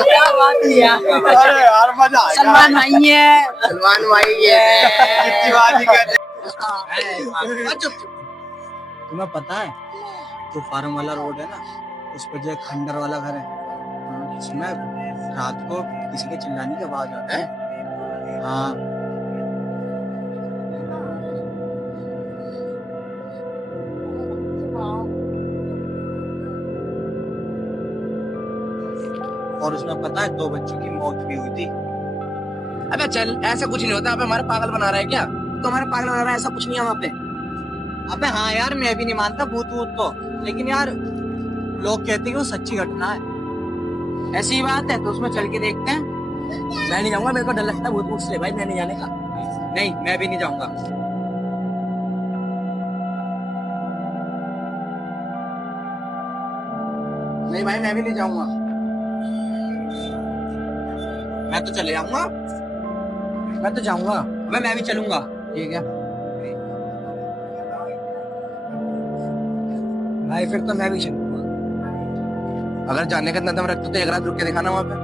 क्या बात किया। अरे यार मजा आ गया। सलमान भाई है। सलमान भाई है। कितनी बात ही कर। चुप। तुम्हें पता है जो फार्म वाला रोड है ना, उस पर जो एक खंडर वाला घर है, उसमें रात को किसी के चिल्लाने की आवाज आती है। हाँ। और उसमें पता है 2 बच्चों की मौत भी हुई थी। अबे चल, ऐसा कुछ नहीं होता। अबे हमारे पागल बना रहा है क्या? तुम्हारे पागल बना रहा है, ऐसा कुछ नहीं है वहाँ पे। अबे हाँ यार, मैं भी नहीं मानता भूत वूत तो, लेकिन यार लोग कहते हैं कि वो सच्ची घटना है। ऐसी बात है तो उसमें चल के देखते हैं। मैं नहीं जाऊंगा, मेरे को डर लगता है भूत भूत से भाई, मैं नहीं जाने का। नहीं, मैं भी नहीं जाऊंगा। नहीं भाई, मैं भी नहीं जाऊंगा। मैं तो चले जाऊंगा। मैं तो जाऊंगा। अबे मैं भी चलूंगा। ठीक है भाई, फिर तो मैं भी चलूंगा। अगर जाने का इतना दम रखते तो एक रात रुक के दिखाना वहां पे।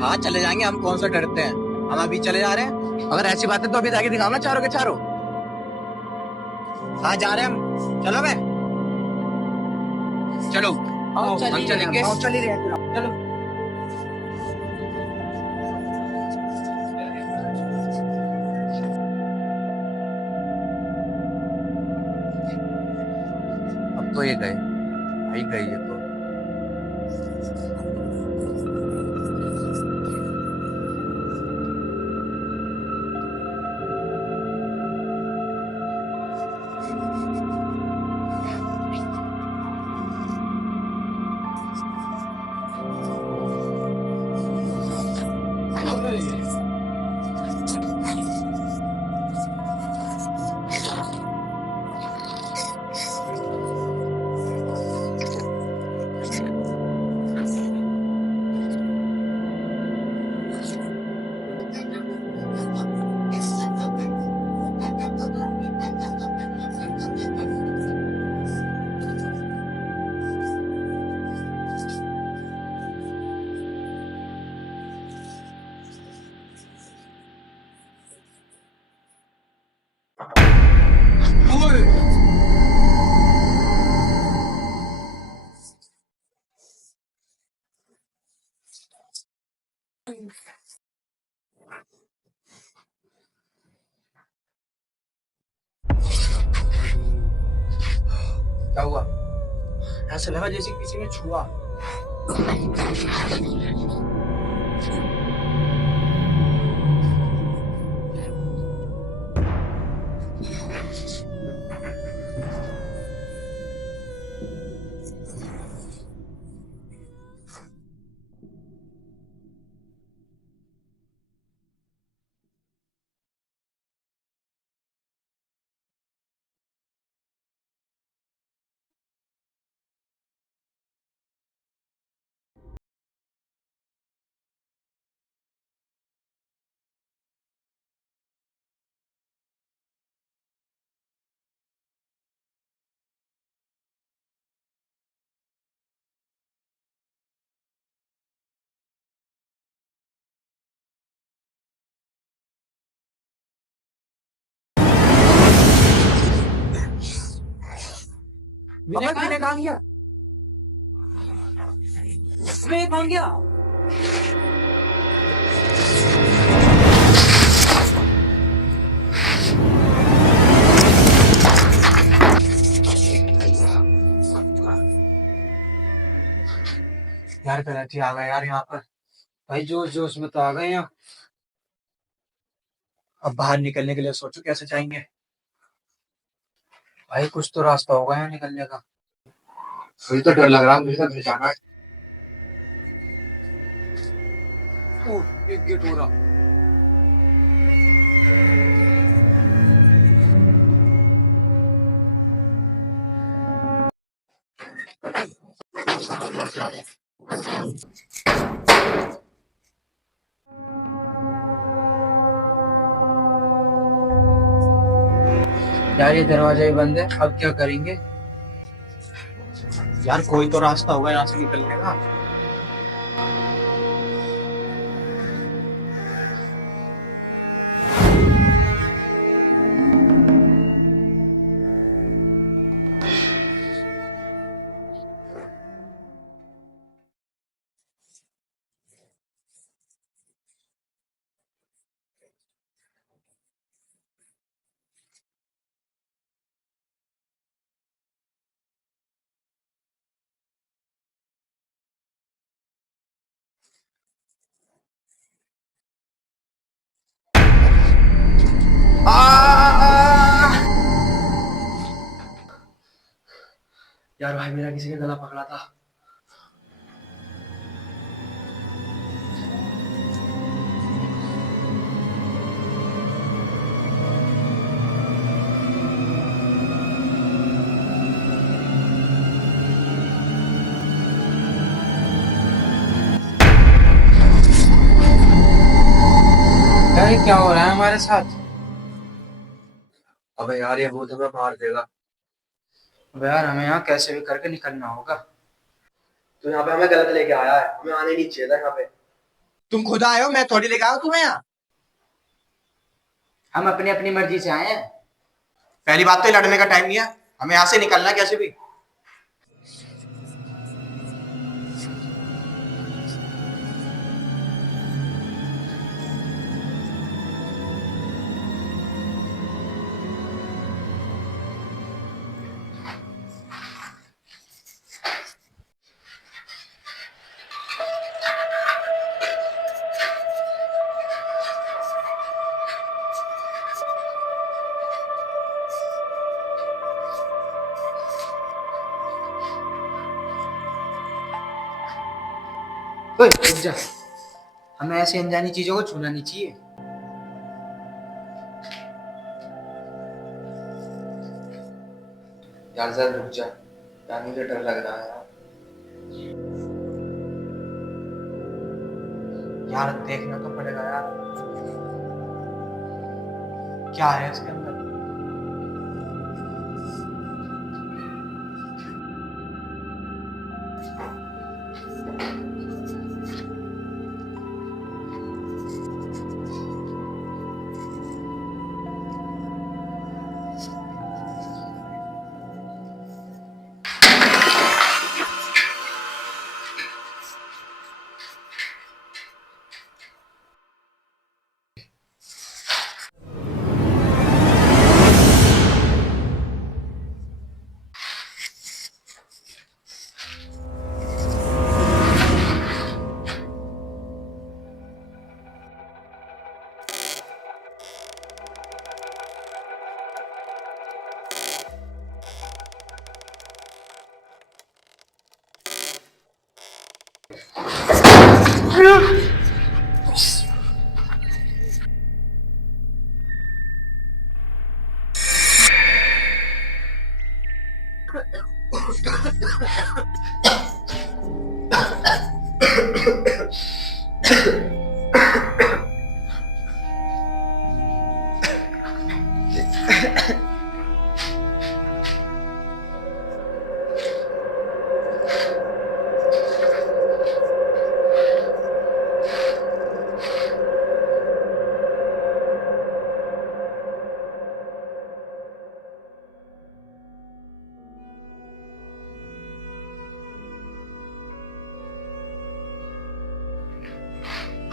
हाँ चले जाएंगे, हम कौन सा डरते हैं, हम अभी चले जा रहे हैं। अगर ऐसी बात है तो अभी जाके दिखाओ ना, चारों के चारों। हाँ जा रहे हैं हम, चलो बे। चलो आओ हम चलेंगे। चल ही रहे हैं। चलो। अब तो ये गए भाई, गए ये तो। क्या हुआ? ऐसा लगा जैसे किसी ने छुआ। विनय कहाँ गया? वे कौन गया? यार कराची आ गए यार यहाँ पर। भाई जोश जोश में तो आ गए यहाँ। अब बाहर निकलने के लिए सोचो कैसे जाएंगे। भाई कुछ तो रास्ता होगा यहाँ निकलने का। मुझे तो डर लग रहा है, मुझे तो जाना है। एक गेट हो रहा। यार ये दरवाजा ही बंद है, अब क्या करेंगे? यार कोई तो रास्ता होगा यहाँ से निकलने का। यार भाई मेरा किसी ने गला पकड़ा था। यार ये क्या हो रहा है हमारे साथ? अबे यार ये भूत हमें मार देगा। अब यार हमें यहाँ कैसे भी करके निकलना होगा। तो यहाँ पे हमें गलत लेके आया है, हमें आने नहीं चाहिए था यहाँ पे। तुम खुद आए हो, मैं थोड़ी लेके आया हूं तुम्हें यहाँ। हम अपनी अपनी मर्जी से आए हैं। पहली बात तो ये लड़ने का टाइम नहीं है, हमें यहाँ से निकलना है कैसे भी। ओए रुक जा, हमें ऐसे अनजानी चीजों को छूना नहीं चाहिए। यार जरा रुक जा, यार मुझे डर लग रहा है यार। यार देखना तो पड़ेगा यार, क्या है इसके अंदर।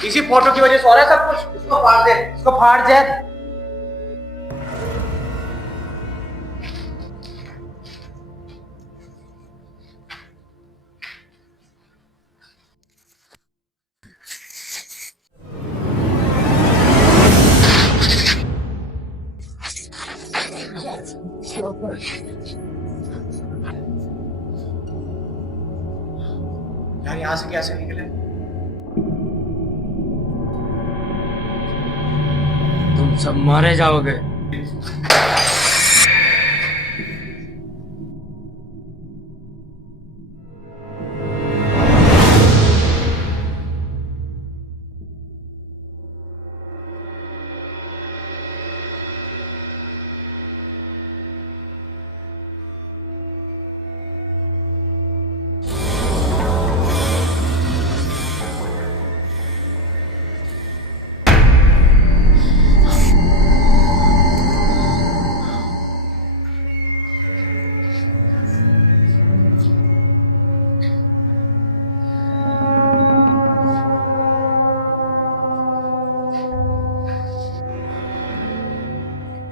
इसी फोटो की वजह से हो रहा है सब कुछ। इसको फाड़ दे, इसको फाड़ दे। यार यहाँ से कैसे निकले? तुम सब मारे जाओगे।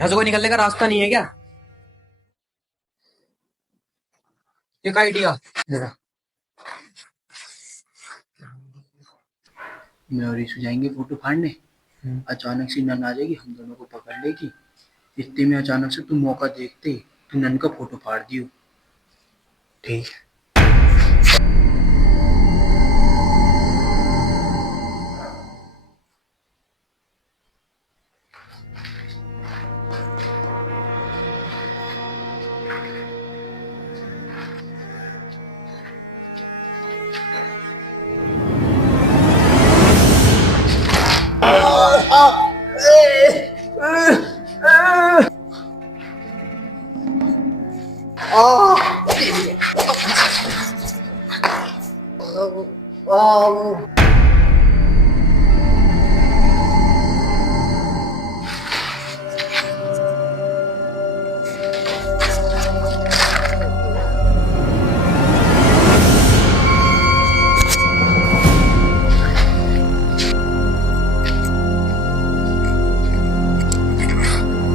ऐसा कोई निकलने का रास्ता नहीं है क्या? एक आइडिया जरा। मैं और ईशु जाएंगे फोटो फाड़ने। अचानक से नन आ जाएगी, हम दोनों को पकड़ लेगी। इतने में अचानक से तू मौका देखते ही तू नन का फोटो फाड़ दियो। ठीक है।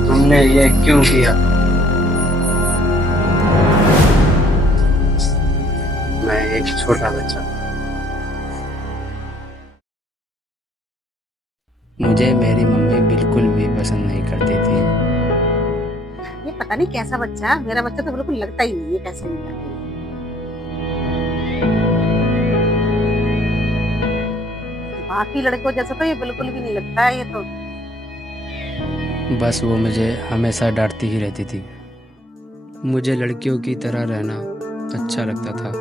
तुमने ये क्यों किया? मैं एक छोटा बच्चा। मुझे मेरी मम्मी बिल्कुल भी पसंद नहीं करती थी। ये पता नहीं कैसा बच्चा है। मेरा बच्चा तो बिल्कुल लगता ही नहीं है कैसे नहीं करती। बाकी लड़कों जैसा तो ये बिल्कुल भी नहीं लगता है ये तो। बस वो मुझे हमेशा डांटती ही रहती थी। मुझे लड़कियों की तरह रहना अच्छा लगता था।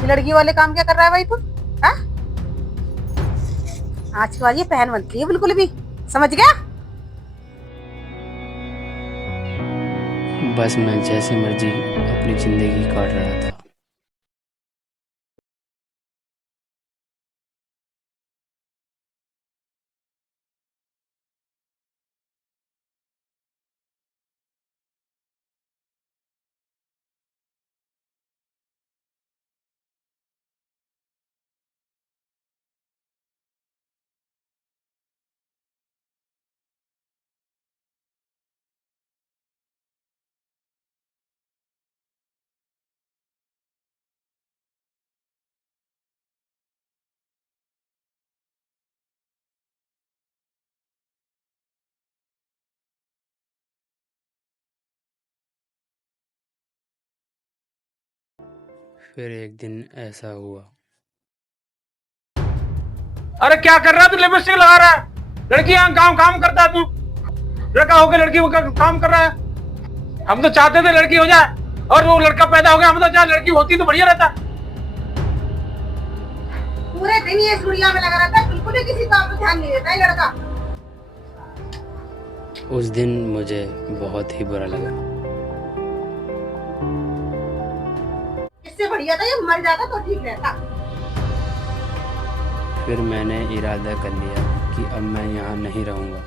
ये लड़की वाले काम क्या कर रहा है भाई तू? हाँ? आज के बाद ये पहन बनती है बिल्कुल भी, समझ गया? बस मैं जैसे मर्जी अपनी जिंदगी काट रहा था। फिर एक दिन ऐसा हुआ। अरे क्या कर रहा है तू? लिपस्टिक लगा रहा है। लड़की यहाँ काम काम करता है तू। लड़का होकर लड़की का काम कर रहा है। हम तो चाहते थे लड़की हो जाए और वो लड़का पैदा हो गया। हम तो चाहे लड़की होती तो बढ़िया रहता। पूरे दिन ये स्टूडियो में लगा रहता है, बिल्कुल भी किसी काम पर ध्यान नहीं देता है लड़का। उस दिन मुझे बहुत ही बुरा लगा। इससे बढ़िया था ये मर जाता तो ठीक रहता। फिर मैंने इरादा कर लिया कि अब मैं यहाँ नहीं रहूँगा।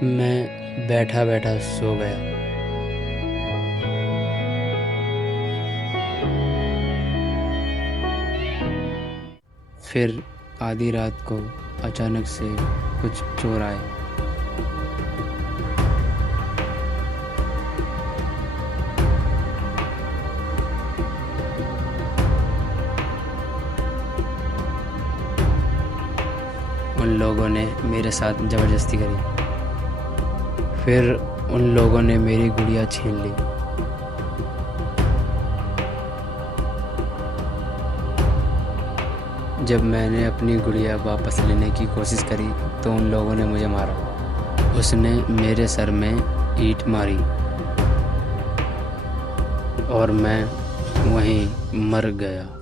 मैं बैठा बैठा सो गया। फिर आधी रात को अचानक से कुछ चोर आए। उन लोगों ने मेरे साथ ज़बरदस्ती करी। फिर उन लोगों ने मेरी गुड़िया छीन ली। जब मैंने अपनी गुड़िया वापस लेने की कोशिश करी तो उन लोगों ने मुझे मारा। उसने मेरे सर में ईंट मारी और मैं वहीं मर गया।